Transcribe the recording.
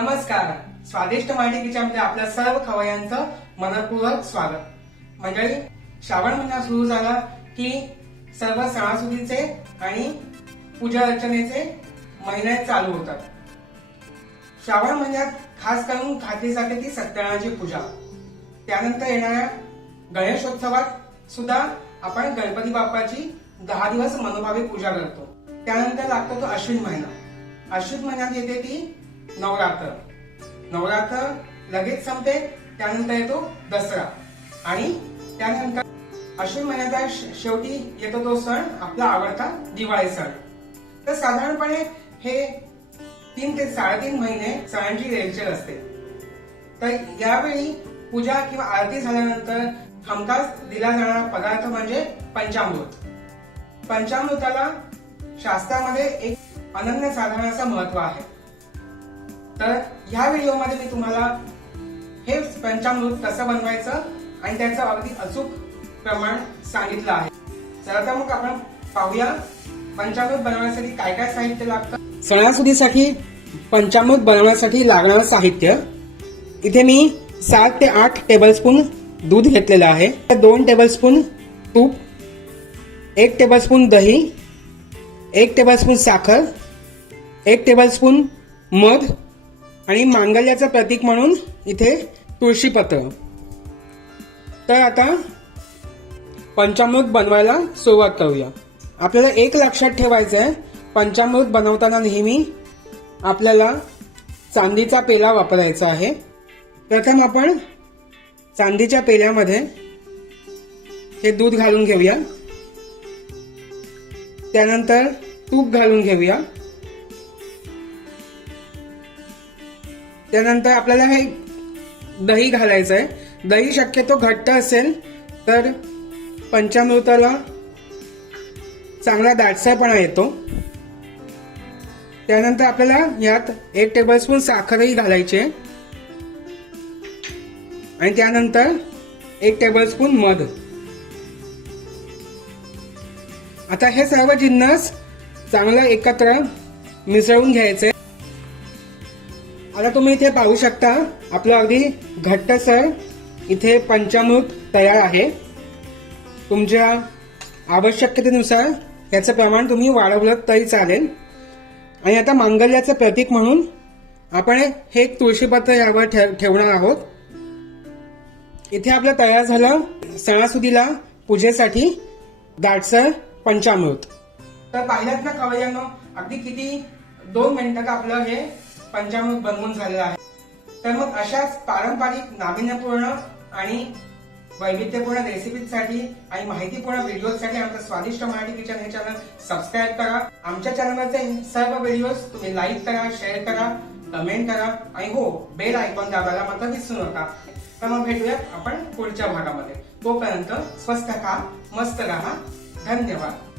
नमस्कार. स्वादिष्ट माहिती मध्ये आपल्या सर्व खवयांचं मनपूर्वक स्वागत. मंडळी श्रावण महिना सुरू झाला की सर्व सणासुदीचे आणि पूजा अर्चनेचे महिने चालू होतात. श्रावण महिन्यात खास करून घातली जाते ती सत्यनारायणाची पूजा. त्यानंतर येणाऱ्या गणेशोत्सवात सुद्धा आपण गणपती बाप्पाची दहा दिवस मनोभावी पूजा करतो. त्यानंतर लागतो तो अश्विन महिना. अश्विन महिन्यात येते ती नवरात्र. नवरात्र लगेच संपते त्यानंतर येतो दसरा. आणि त्यानंतर अश्विन महिन्याचा शेवटी येतो तो सण आपला आवडता दिवाळी सण. तर साधारणपणे हे तीन ते साडेतीन महिने सणांची रेलचेल असते. तर यावेळी पूजा किंवा आरती झाल्यानंतर हमखास दिला जाणारा पदार्थ म्हणजे पंचामृत. पंचामृताला शास्त्रामध्ये एक अनन्यसाधारण असं महत्त्व आहे. तर ह्या व्हिडिओमध्ये मी तुम्हाला हे पंचामृत कसं बनवायचं आणि त्याचं अगदी अचूक प्रमाण सांगितलं आहे. चला तर मग आपण पाहूया पंचामृत बनवण्यासाठी काय काय साहित्य लागतं. सणासुदीसाठी पंचामृत बनवण्यासाठी लागणारं साहित्य. इथे मी सात ते आठ टेबलस्पून दूध घेतलेलं आहे. दोन टेबलस्पून तूप एक टेबलस्पून दही एक टेबलस्पून साखर एक टेबलस्पून मध आणि मांगल्याचं प्रतीक म्हणून इथे तुळशीपत्र तर आता पंचामृत बनवायला सुरुवात करूया. आपल्याला एक लक्षात ठेवायचं आहे पंचामृत बनवताना नेहमी आपल्याला चांदीचा पेला वापरायचा आहे. प्रथम आपण चांदीच्या पेल्यामध्ये हे दूध घालून घेऊया. त्यानंतर तूप घालून घेऊया. त्यानंतर आपल्याला हे दही घालायचं आहे. दही शक्यतो घट्ट असेल तर पंचामृताला चांगला दाटसापणा येतो. त्यानंतर आपल्याला यात एक टेबलस्पून साखरही घालायची आहे. आणि त्यानंतर एक टेबलस्पून मध. आता हे सर्व जिन्नस चांगलं एकत्र मिसळून घ्यायचे. आता तुम्ही इथे पाहू शकता आपलं अगदी घट्टसर इथे पंचामृत तयार आहे. तुमच्या आवश्यकतेनुसार याचं प्रमाण तुम्ही वाढवलं तरी चालेल. आणि आता मांगल्याचं प्रतीक म्हणून आपण हे एक तुळशीपत्र यावर ठेवणार आहोत. इथे आपलं तयार झालं सणासुदीला पूजेसाठी दाटसर पंचामृत. तर पाहिल्यात ना कवयांनो अगदी किती दोन मिनिटात आपलं हे पंचामृत बनवून झालेलं आहे. तर मग अशाच पारंपरिक नाविन्यपूर्ण आणि वैविध्यपूर्ण रेसिपीसाठी आणि माहितीपूर्ण व्हिडिओसाठी आमचं स्वादिष्ट मराठी किचन हे चॅनल सबस्क्राईब करा. आमच्या चॅनलवरचे सर्व व्हिडिओज तुम्ही लाईक करा शेअर करा कमेंट करा आणि हो बेल आयकॉन दाबायला मात्र विसरू नका. तर मग भेटूयात आपण पुढच्या भागामध्ये. तोपर्यंत स्वस्त राहा मस्त राहा. धन्यवाद.